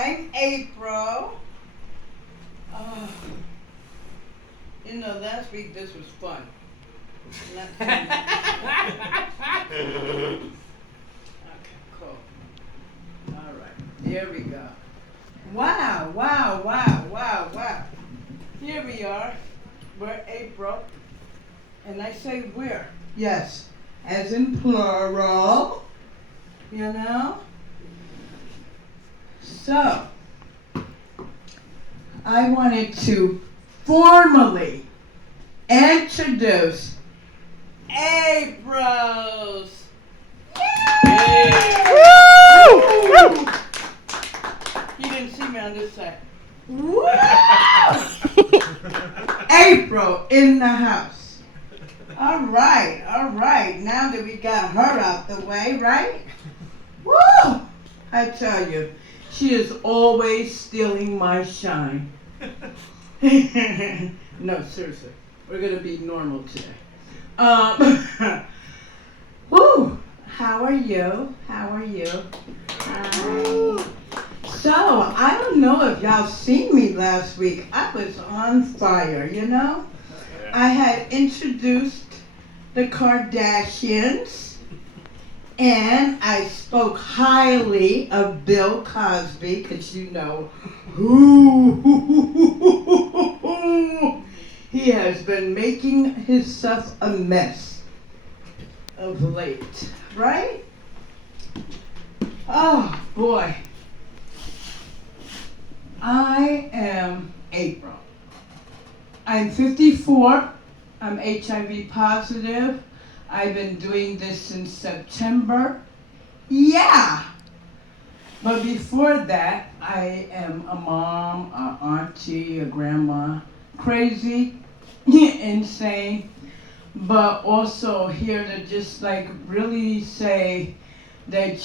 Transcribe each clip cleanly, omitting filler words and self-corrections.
I'm April. Oh, last week this was fun. Okay, cool. All right, here we go. Wow, wow, wow, wow, wow. Here we are. We're April. And I say we're. Yes, as in plural. You know? So, I wanted to formally introduce April's. Yay! Woo! You didn't see me on this side. Woo! April in the house. All right, all right. Now that we got her out the way, right? Woo! I tell you, she is always stealing my shine. No, seriously. We're going to be normal today. Woo! How are you? How are you? Hi. So, I don't know if y'all seen me last week. I was on fire, you know? I had introduced the Kardashians, and I spoke highly of Bill Cosby, because you know, he has been making himself a mess of late, right? Oh, boy. I am April. I'm 54. I'm HIV positive. I've been doing this since September. Yeah! But before that, I am a mom, a auntie, a grandma. Crazy, insane, but also here to just really say that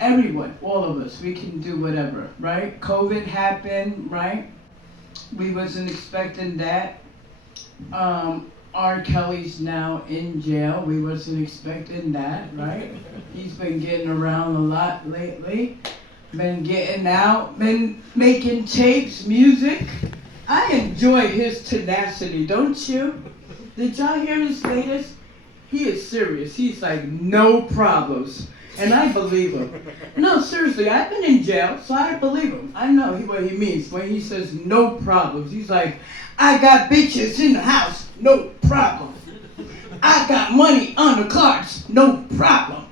everyone, all of us, we can do whatever, right? COVID happened, right? We wasn't expecting that. R. Kelly's now in jail. We wasn't expecting that, right? He's been getting around a lot lately. Been getting out, been making tapes, music. I enjoy his tenacity, don't you? Did y'all hear his latest? He is serious. He's like, no problems. And I believe him. No, seriously, I've been in jail, so I believe him. I know what he means when he says no problems. He's like, I got bitches in the house, no problem. I got money on the cards, no problem.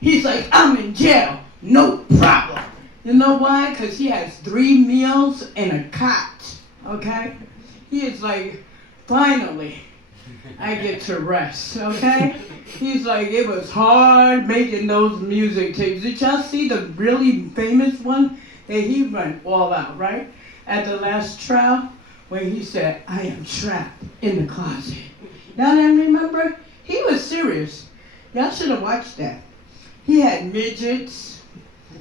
He's like, I'm in jail, no problem. You know why? Because he has 3 meals and a cot, okay? He is like, finally, I get to rest, okay? He's like, it was hard making those music tapes. Did y'all see the really famous one that he went all out, right? At the last trial, when he said, I am trapped in the closet. Y'all didn't remember? He was serious. Y'all should have watched that. He had midgets,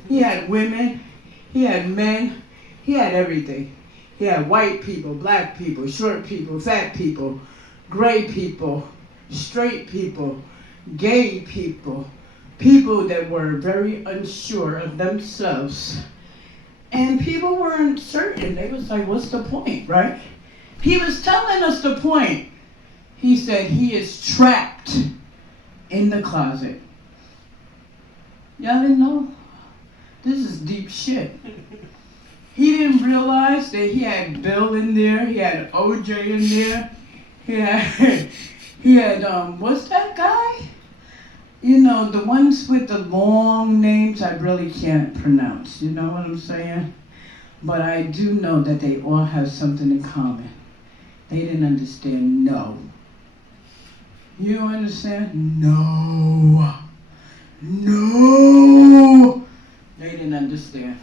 he had women, he had men, he had everything. He had white people, black people, short people, fat people, gray people, straight people, gay people, people that were very unsure of themselves. And people were uncertain. They was like, what's the point, right? He was telling us the point. He said he is trapped in the closet. Y'all didn't know? This is deep shit. He didn't realize that he had Bill in there, he had OJ in there, he had what's that guy? You know, the ones with the long names I really can't pronounce, you know what I'm saying? But I do know that they all have something in common. They didn't understand no. You don't understand? No. No. They didn't understand.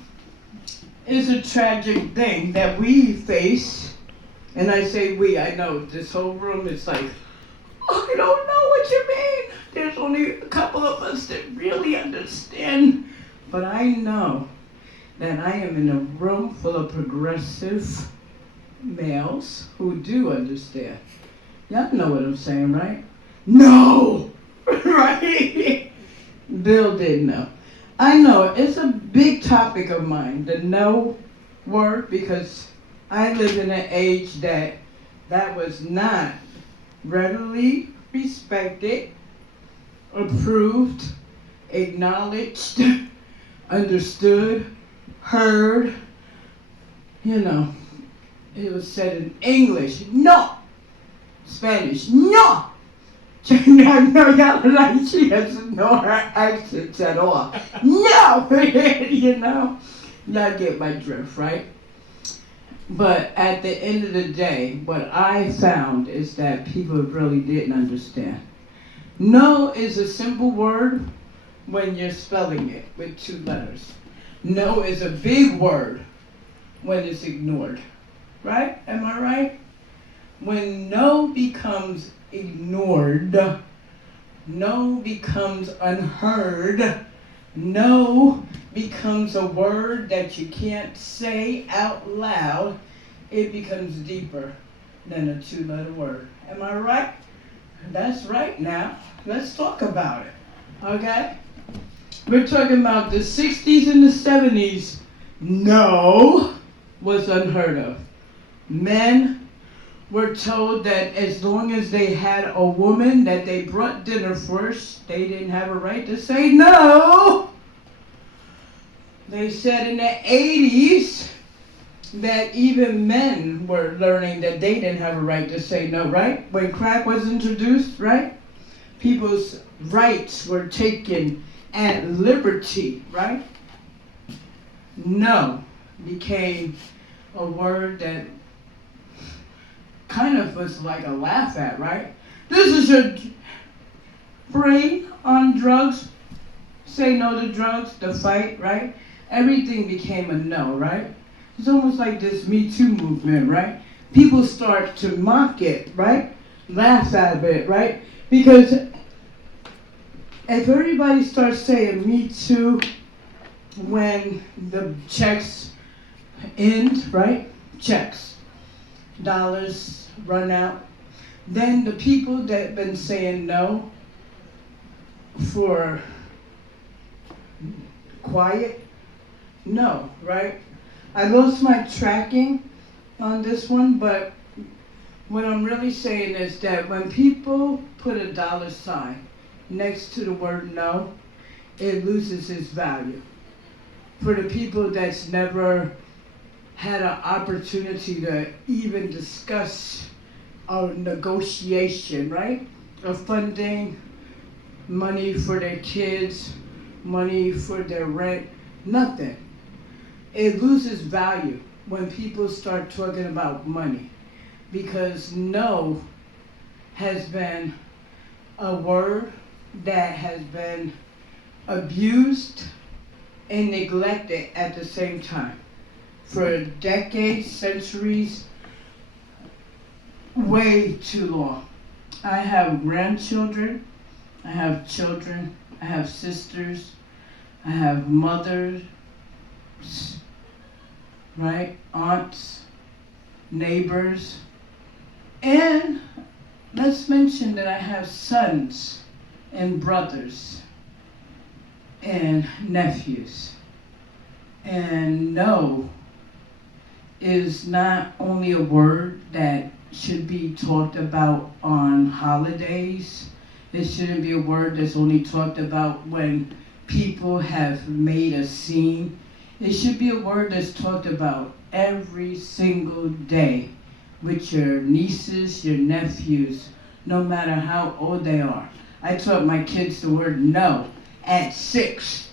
It's a tragic thing that we face, and I say we, I know this whole room is like, I don't know what you mean. There's only a couple of us that really understand, but I know that I am in a room full of progressive males who do understand. Y'all know what I'm saying, right? No! Right? Bill didn't know. I know it's a big topic of mine, the no word, because I live in an age that was not readily respected, approved, acknowledged, understood, heard. You know, it was said in English, no. Spanish, no. I know y'all like she doesn't know her accents at all. No, you know, y'all get my drift, right? But at the end of the day, what I found is that people really didn't understand. No is a simple word when you're spelling it with 2 letters. No is a big word when it's ignored, right? Am I right? When no becomes ignored, no becomes unheard, no becomes a word that you can't say out loud, it becomes deeper than a 2-letter word. Am I right? That's right now. Let's talk about it. Okay? We're talking about the 60s and the 70s. No was unheard of. Men were told that as long as they had a woman that they brought dinner first, they didn't have a right to say no. They said in the 80s that even men were learning that they didn't have a right to say no, right? When crack was introduced, right? People's rights were taken at liberty, right? No became a word that kind of was like a laugh at, right? This is your brain on drugs. Say no to drugs, the fight, right? Everything became a no, right? It's almost like this Me Too movement, right? People start to mock it, right? Laugh at it, right? Because if everybody starts saying Me Too when the checks end, right? Checks. Dollars run out. Then the people that have been saying no for quiet, no, right? I lost my tracking on this one, but what I'm really saying is that when people put a $sign next to the word no, it loses its value. For the people that's never had an opportunity to even discuss a negotiation, right? Of funding, money for their kids, money for their rent, nothing. It loses value when people start talking about money, because no has been a word that has been abused and neglected at the same time for decades, centuries, way too long. I have grandchildren, I have children, I have sisters, I have mothers, right? Aunts, neighbors, and let's mention that I have sons and brothers and nephews. And no is not only a word that should be talked about on holidays. It shouldn't be a word that's only talked about when people have made a scene. It should be a word that's talked about every single day with your nieces, your nephews, no matter how old they are. I taught my kids the word no at 6.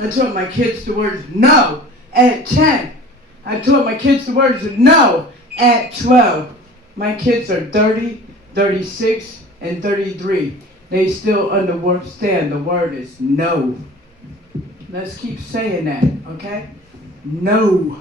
I taught my kids the word no at 10. I taught my kids the words no at 12. My kids are 30, 36, and 33. They still understand the word is no. Let's keep saying that, okay? No.